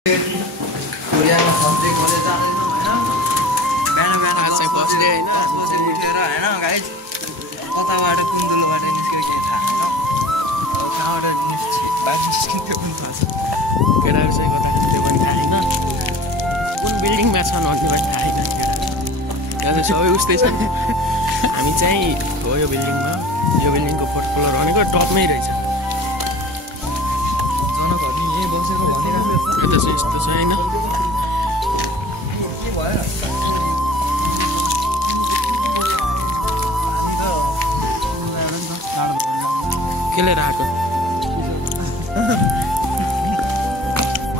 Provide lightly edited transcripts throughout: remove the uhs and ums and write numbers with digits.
कोरियामा फस्दै college जाँदैछौँ होइन बिहान बिहान 5 बजे होइन 5 बजे उठेर होइन गाइज कताबाट कुन्दुलबाट निस्क्यो केही थाहा छैन अब कहाँबाट निस्किन्थ्यो पनि थाहा छैन केटाहरू चाहिँ कता त्यो पनि थाहा छैन कुन बिल्डिङमा छन् भन्ने पनि थाहा छैन केटाहरू यहाँ चाहिँ सबै उस्तै छ हामी चाहिँ हो यो बिल्डिङमा यो बिल्डिङको 4th फ्लोर भनेको टपमै रहेछ जनकहरू यहीँ बसेको भनिरहेको यता चाहिँ यस्तो छ होइन के भयो केले राखेको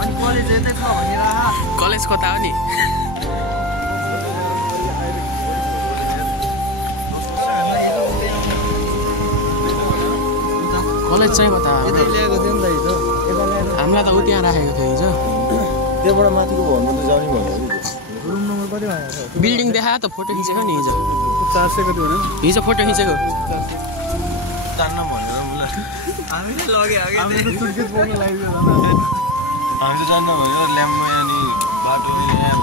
अनि कलेज यतै छ भनिरह कलेज कता हो नि कलेज चाहिँ कता हो यतै ल्याएको थियो नि त हिजो हामीलाई त उ त्यहाँ राखेको थियो हिजो त्योबाट माथिको भन्नु त जाने भन्नु रुम नम्बर कति भनेको बिल्डिङ देखायो त फोटो खिचेको नि हिजो 400 कति भन्नु हिजो फोटो खिचेको जान्न भनेर मलाई हामीले लग्यो हामी त सुर्केत बोक्न लाग्यो हामी त जान्न भनेर ल्याम्पमा अनि बाटो यहाँ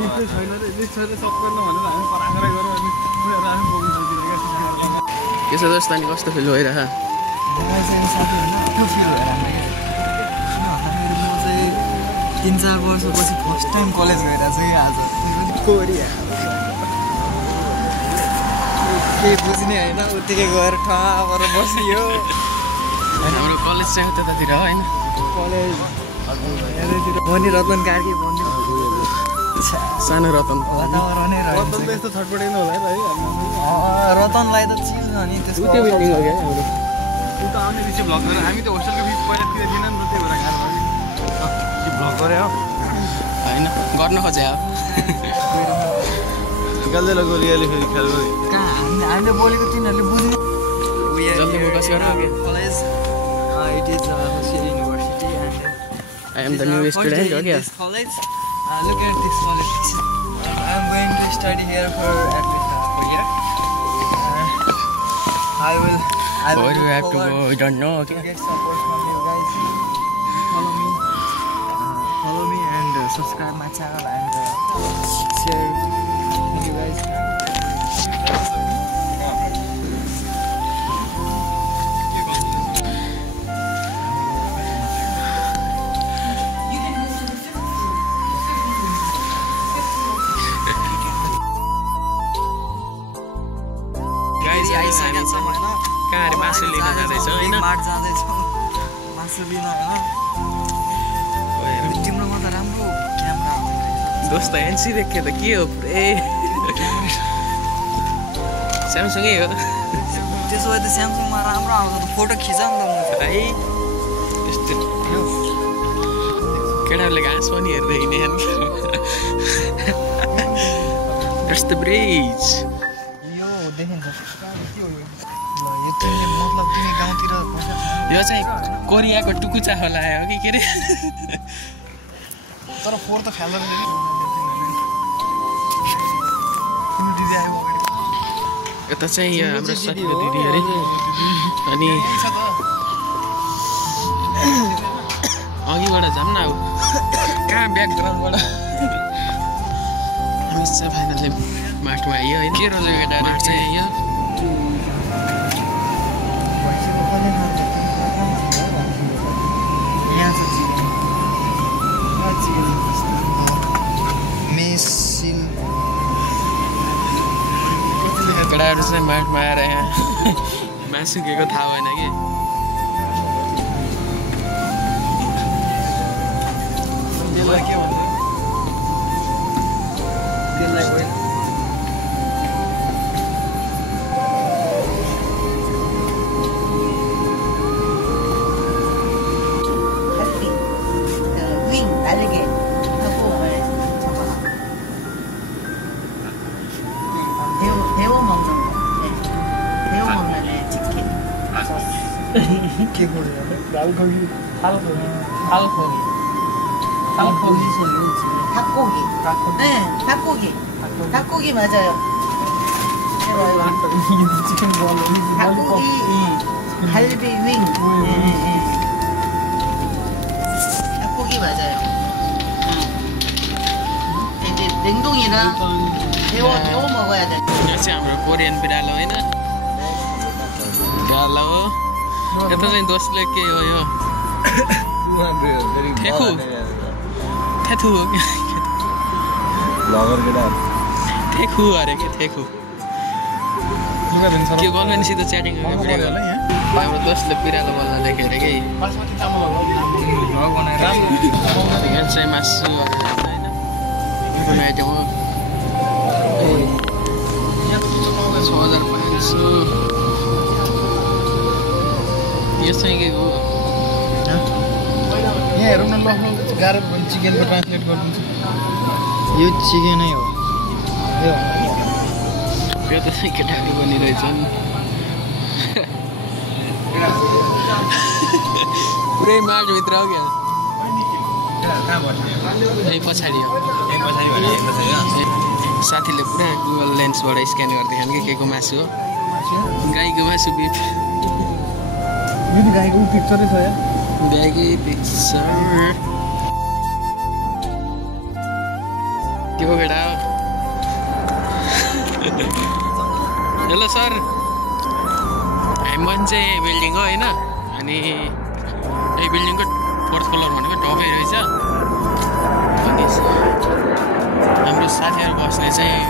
लिफ्टै छैन रे लिफ्ट छैन सक्दैन भनेर हामी पराङ्गरा गऱ्यो अनि उनीहरू आफै बोक्न सक्दैन त्यसो जस्तो नि कस्तो फिल भइरह मलाई चाहिँ साथी होइन त्यो फिल भएर हामीहरू म चाहिँ 3-4 वर्षपछि फर्स्ट टाइम कलेज गएर चाहिँ आज कोरिया केही बुझ्ने होइन उत्तिकै गएर ठुलो बसियो हाम्रो कलेज चाहिँ त्यतातिर हो होइन कलेज भनी रतन कार्की भन्ने सानो रतन वातावरणै रतन त यस्तो छटपटाइनु होला है रतनलाई त चिज छ नि त्यसको त्यो बिल्डिङ हो क्या हाम्रो उ त आउने पछि भ्लग गरेर हामी त होस्टेलको फी पहिलातिर दिएन नि त त्यही भएर गाह्रो भयो भ्लग गरे हो होइन गर्न खोजे हो निकाल्दै लगो रियाली फेरि ख्याल गरे कहाँ हामीले बोलेको तिनीहरूले बुझ्नु जल्दी फोकस गर college it is Hussein University and I am the new student हो क्या this college look at this college I'm going to study here for at least a year I will Where do you have to go? We don't know. to get support from you guys follow me and subscribe my channel and share with you guys Guys, हामी चाहिँ कहाँ अरे मासु लिन जाँदैछौँ होइन mart जाँदैछौँ मासु लिन होइन तिम्रोमा त राम्रो क्यामेरा दोस्त एनसी देख्यो त के हो पुरै स्यामसङै हो त्यसो भए त स्यामसङमा राम्रो आउँछ त फोटो खिच नि त म है त्यस्तो केटाहरूले घाँस पनि हेर्दै हिँडे That's the bridge यो देखिन्छ के हो यो ल यो तिमीले मतलब तिमी गाउँतिर बसेको यो चाहिँ कोरियाको टुकुचा होला हो कि के अरे तर फोहोर त फाल्दैन नि कुन दिदी आयो यता चाहिँ यो हाम्रो साथीको दिदी अरे अनि अघिबाट जाऊँ न अब कहाँ ब्याकग्राउन्डबाट हामी चाहिँ फाइनली मार्टमा आइयो होइन के रोजेको केटा मार्ट चाहिँ आइयो केटाहरू चाहिँ मार्टमा आएर यहाँ मासु के थाहा भएन कि त्यसलाई के भन्छ त्यसलाई के खोज्यो दालखोगी 닭고기 네, 닭고기 맞아요. 치킨 닭고기, 갈비 윙. 닭고기 맞아요. 이제 냉동이랑 데워 먹어야 돼. यो चाहिँ हाम्रो कोरियन बिरालो होइन बिरालो हो यता चाहिँ दोस्रोले के हो यो थेथु थेथु हो थेखु अरे के थेखु के गर्लफ्रेन्डसित च्याटिङ गरेको हाम्रो दोस्रोले बिरालो बोल्न देखेर कि यहाँ चाहिँ मासु होइन आइटम हो 6,500 यो चाहिँ के हो यहाँ हेरौँ न ल गाह्रो भयो चिकनको ट्रान्सलेट गरिदिन्छु यो चिकनै हो यो त चाहिँ केटाहरू बनिरहेछन् पुरै माटभित्र हो क्या यही पछाडि हो साथीले पुरा गुगल लेन्सबाट स्क्यान गरिदिएन कि के को मासु हो गाईको मासु बिफ गाईको पिक्चरै छ यार गाईकै पिक्चर के हो केटा हेलो सर हामी बन्छ चाहिँ बिल्डिङ हो होइन अनि यही बिल्डिङको 4th फ्लोर भनेको टपै रहेछ अनि हाम्रो साथीहरू बस्ने चाहिँ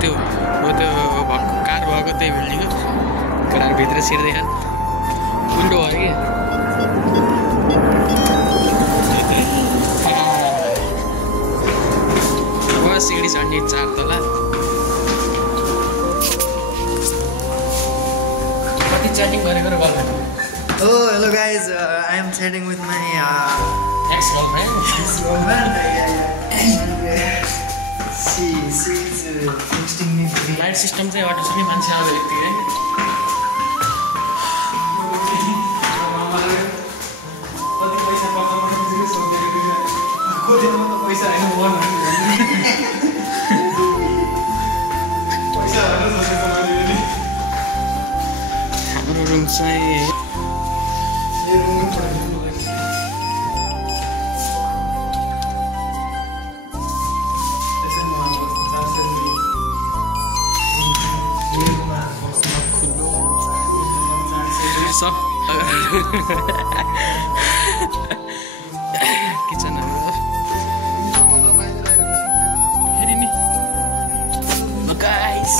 त्यो कार भएको त्यही बिल्डिङ हो केटाहरू भित्र छिर्दै खान् विन्डो भयो कि सिँढी चढ्ने 4 तला कति च्याटिङ गरेको र गर्दैन Oh, hello guys. I am chatting with my ex-girlfriend. She's texting me. Light system चाहिँ एउटा सबै मान्छे आउँछ यतिकै हाम्रो रुम चाहिँ किचनहरू फेरि नि गाइस